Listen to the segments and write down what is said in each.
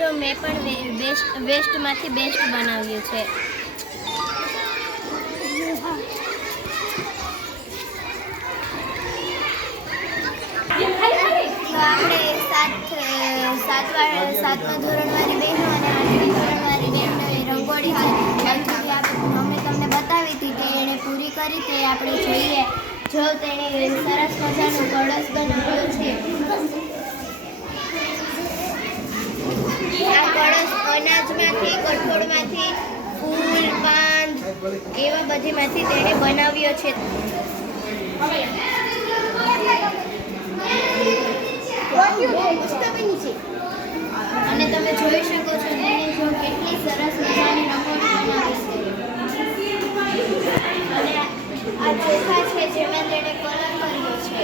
જો મેં પણ વેસ્ટમાંથી બેસ્ટ બનાવ્યું છે. આપણે સાતમા ધોરણવાળી બહેનો અને 8મી ધોરણવાળી બહેનોએ રંગોળી અમે તમને બતાવી હતી કે એણે પૂરી કરી તે આપણે જોઈએ. જો તેણે સરસ મજાનો કળશ બનાવ્યો છે. આ કળશ અનાજમાંથી, કઠોળમાંથી, ફૂલ, પાન એવા બધીમાંથી તેણે બનાવ્યો છે. અને તમે જોઈ શકો છો તેણે જો કેટલી સરસ મજાની રંગોળી બનાવી છે. અને આ ચોખા છે જેમાં તેણે કલર કર્યો છે.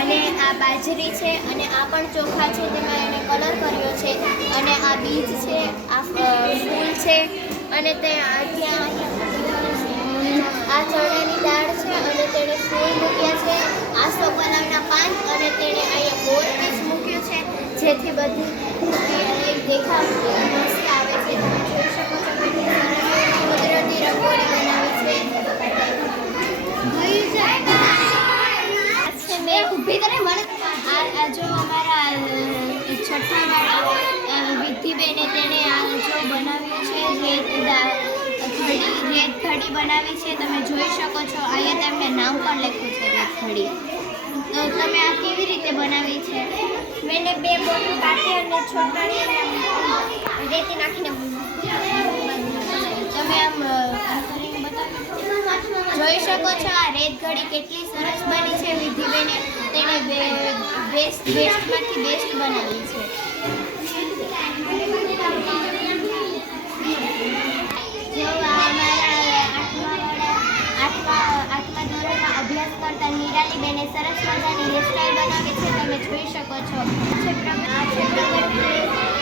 અને આ બાજરી છે અને આ પણ ચોખા છે જેમાં એણે કલર કર્યો છે. અને આ બીજ છે, આ ફૂલ છે અને તે ત્યાં આ ચણાની દાળ છે અને તેણે ફૂલ મૂક્યા છે. આ સોપાલવના પાન અને તેણે અહીંયા મોર પીસ મૂક્યું છે જેથી બધી દેખાવ મસ્ત આવે છે. તમે જોઈ શકો છો કેટલી કુદરતી રંગોળી બનાવી છે. આ જો અમારા છઠ્ઠાવાળા વિધિબેને તેણે આ જો બનાવ્યું છે રેત ખડી બનાવી છે. તમે જોઈ શકો છો અહીંયા તેમને નામ પણ લખ્યું છે રેત ખડી. તો તમે આ કેવી રીતે બનાવી છે? મેં 2 બોટલ કાઢી અને છોટાડી રેતી નાખીને તમે આમ જોઈ શકો છો આ રેત ઘડી કેટલી સરસ બની છે. વિધિબેને તેણે વેસ્ટમાંથી બેસ્ટ બનાવી છે. જો અમારા 8મા ધોરણમાં અભ્યાસ કરતા નિરાલીબેને સરસ મજાની હેરસ્ટાઈલ બનાવી છે. તમે જોઈ શકો છો.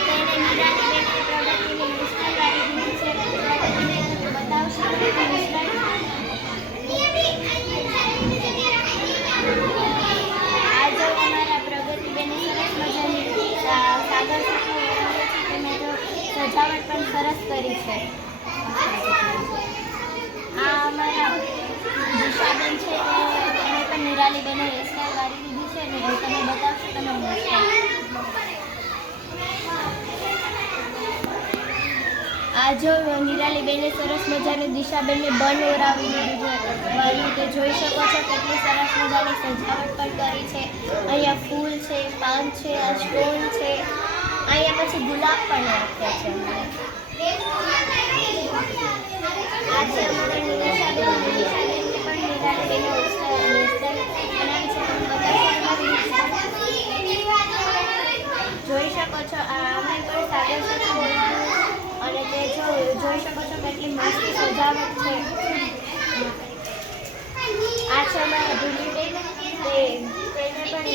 તેણે નિરાલીબેને પ્રગતિની હેરસ્ટાઈલ વાળી છે. બતાવશો આજે અમારા પ્રગતિબેને સરસ મજાની કાગળ તેમાં તો સજાવટ પણ સરસ કરી છે. આ અમારા દિશાબેન છે તેને પણ નિરાલીબેને હેરસ્ટાઈલ વાળી દીધી છે ને તમે બતાવશો તમે આ જો નિરાલીબેને સરસ મજાની દિશાબેનને બન ઓરાવી દીધું છે. જોઈ શકો છો કેટલી સરસ મજાની સજાવટ પણ કરી છે. અહીંયા ફૂલ છે, પાન છે, આ સ્ટોન છે, અહીંયા પછી ગુલાબ પણ રાખ્યા છે. આ છે અમારા નિશાબેન પણ નિરાલીબેને જોઈ શકો છો. અમે પણ સાગર સાથે અને તે જોઈ શકો છો કેટલી મસ્ત સજાવટ છે. આ છે અમારા ભૂલીબેન તેને પણ